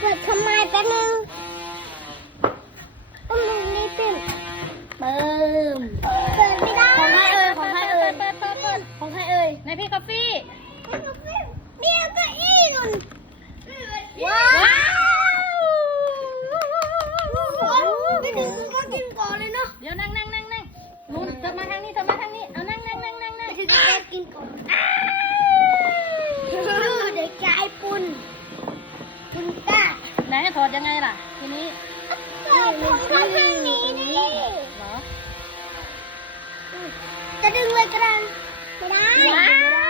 เปิดทำไมแป๊บนึงก็มึงนี่ปิ่มเปิมเปิดไม่ได้ของใครเอ่ยของใครเอ่ยเปิดเปิดเปิดของใครเอ่ยในพี่กาแฟเนี่ยก็อีนุ่นว้าว้าววไปถึงก็กินก่อนเลยเนาะเดี๋ยวนั่งนั่งนั่งนั่งนู่นเธอมาทางนี้เธอมาทางนี้เอานั่งนั่งนั่งนั่งนั่ง ไปถึงก็กินก่อนชื่อเด็กชายปุณปุณตา ไหนถอ ดยังไงล่ะ ทีนี้ผมทำข้างนี้ดิเหรอจะดึงเลยก็ได้ไม่ได้ว้าวได้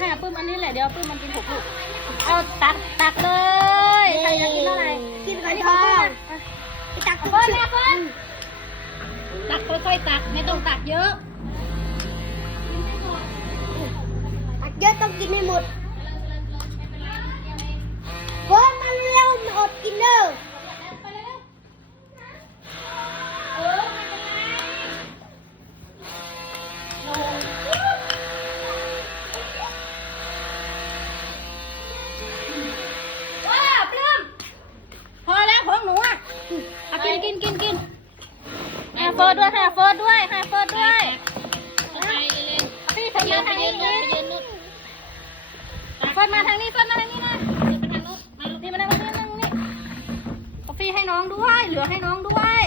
อันนู้นอาหารปื้มอันนี้แหละเดี๋ยวปื้มมันกินหกลูกเอาตักตักเลยใครอยากกินเท่าไหร่กินก่อนดีกว่าไปตักเปิ้ลนะเปิ้ลตักค่อยๆตักไม่ต้องตักเยอะ ตักเยอะต้องกินให้หมดเฮ้ยมันเร็วมันอดกินเด้อว้าปลื้มพอแล้วของหนูอะเอา กินกินกินกินให้เฟิร์ดด้วยให้เฟิร์ดด้วยให้เฟิร์ดด้วยพี่เธอมาทางนี้นี่เฟิร์ดมาทางนี้เฟิร์ดมาทางนี้นะพี่มานั่งนี้นั่งนี้กาแฟให้น้องด้วย เหลือให้น้องด้วย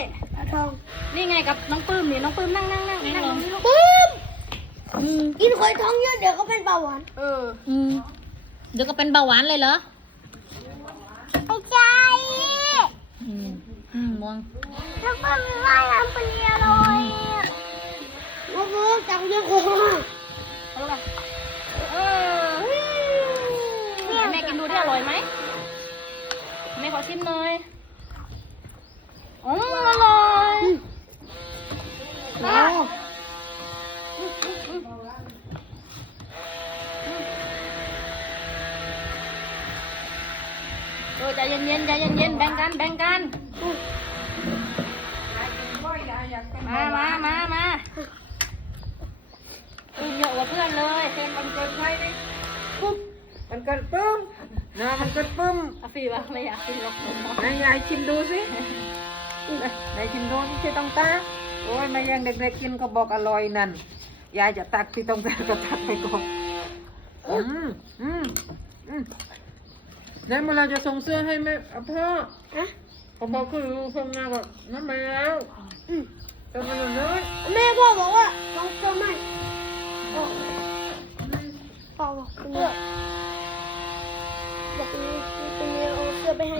ทองนี่ไงกับน้องปื้มนี่น้องปื้มนั่งนั่งนั่งนั่งนี่ลูกปื้มกินหอยทองเยอะเดี๋ยวก็เป็นเบาหวานเอออืมเดี๋ยวก็เป็นเบาหวานเลยเหรอ ไม่ใช่ อืม อืมมองแล้วก็มีว่ายน้ำไปเรียเลยโอ้โหจังเยอะกว่าเอาลูกอะเออให้แม่กินดูที่อร่อยไหมแม่ขอชิมหน่อยอ๋ออร่อยโอ้เออใจเย็นๆใจเย็นๆแบ่งกันแบ่งกัน มามามามาอืมเยอะกว่าเพื่อนเลยเซ็นมันเกินไปดิมันเกิดปึ้มนะมันเกิดปึ้มอาฟีวะไม่อยากกินหรอกนายยายชิมดูสินายชิมดูที่ที่ต้องตาโอ้ยแม่ยังเด็กๆกินก็บอกอร่อยนั่น ยายจะตักที่ต้องตาก็ตักไปก่อนอืมอืมอืมแล้วเมื่อเราจะส่งเสื้อให้แม่อะพ่อฮะ เขาบอกคือส่งมาก่อนนั่นไปแล้วอืมเติมมาหน่อยเลยแม่พ่อบอกว่าต้องเติมให้โอ้พ่อบอกคุณแม่บอกคุณแม่คุณแม่เอาเสื้อไปให้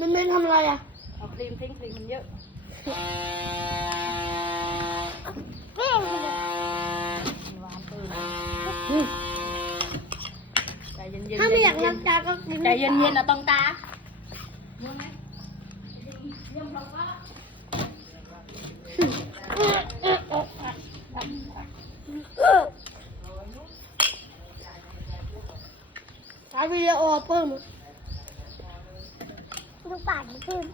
มันไม่ทำอะไรอะเอาครีมทิ้งครีมมันเยอะเพ่งเลยหวานเกินใจเย็นๆ ถ้าไม่อยากน้ำตาก็กินใจเย็นๆนะต้องตาถ่ายวิดีโอเพิ่มดูปากมันเพิ่ม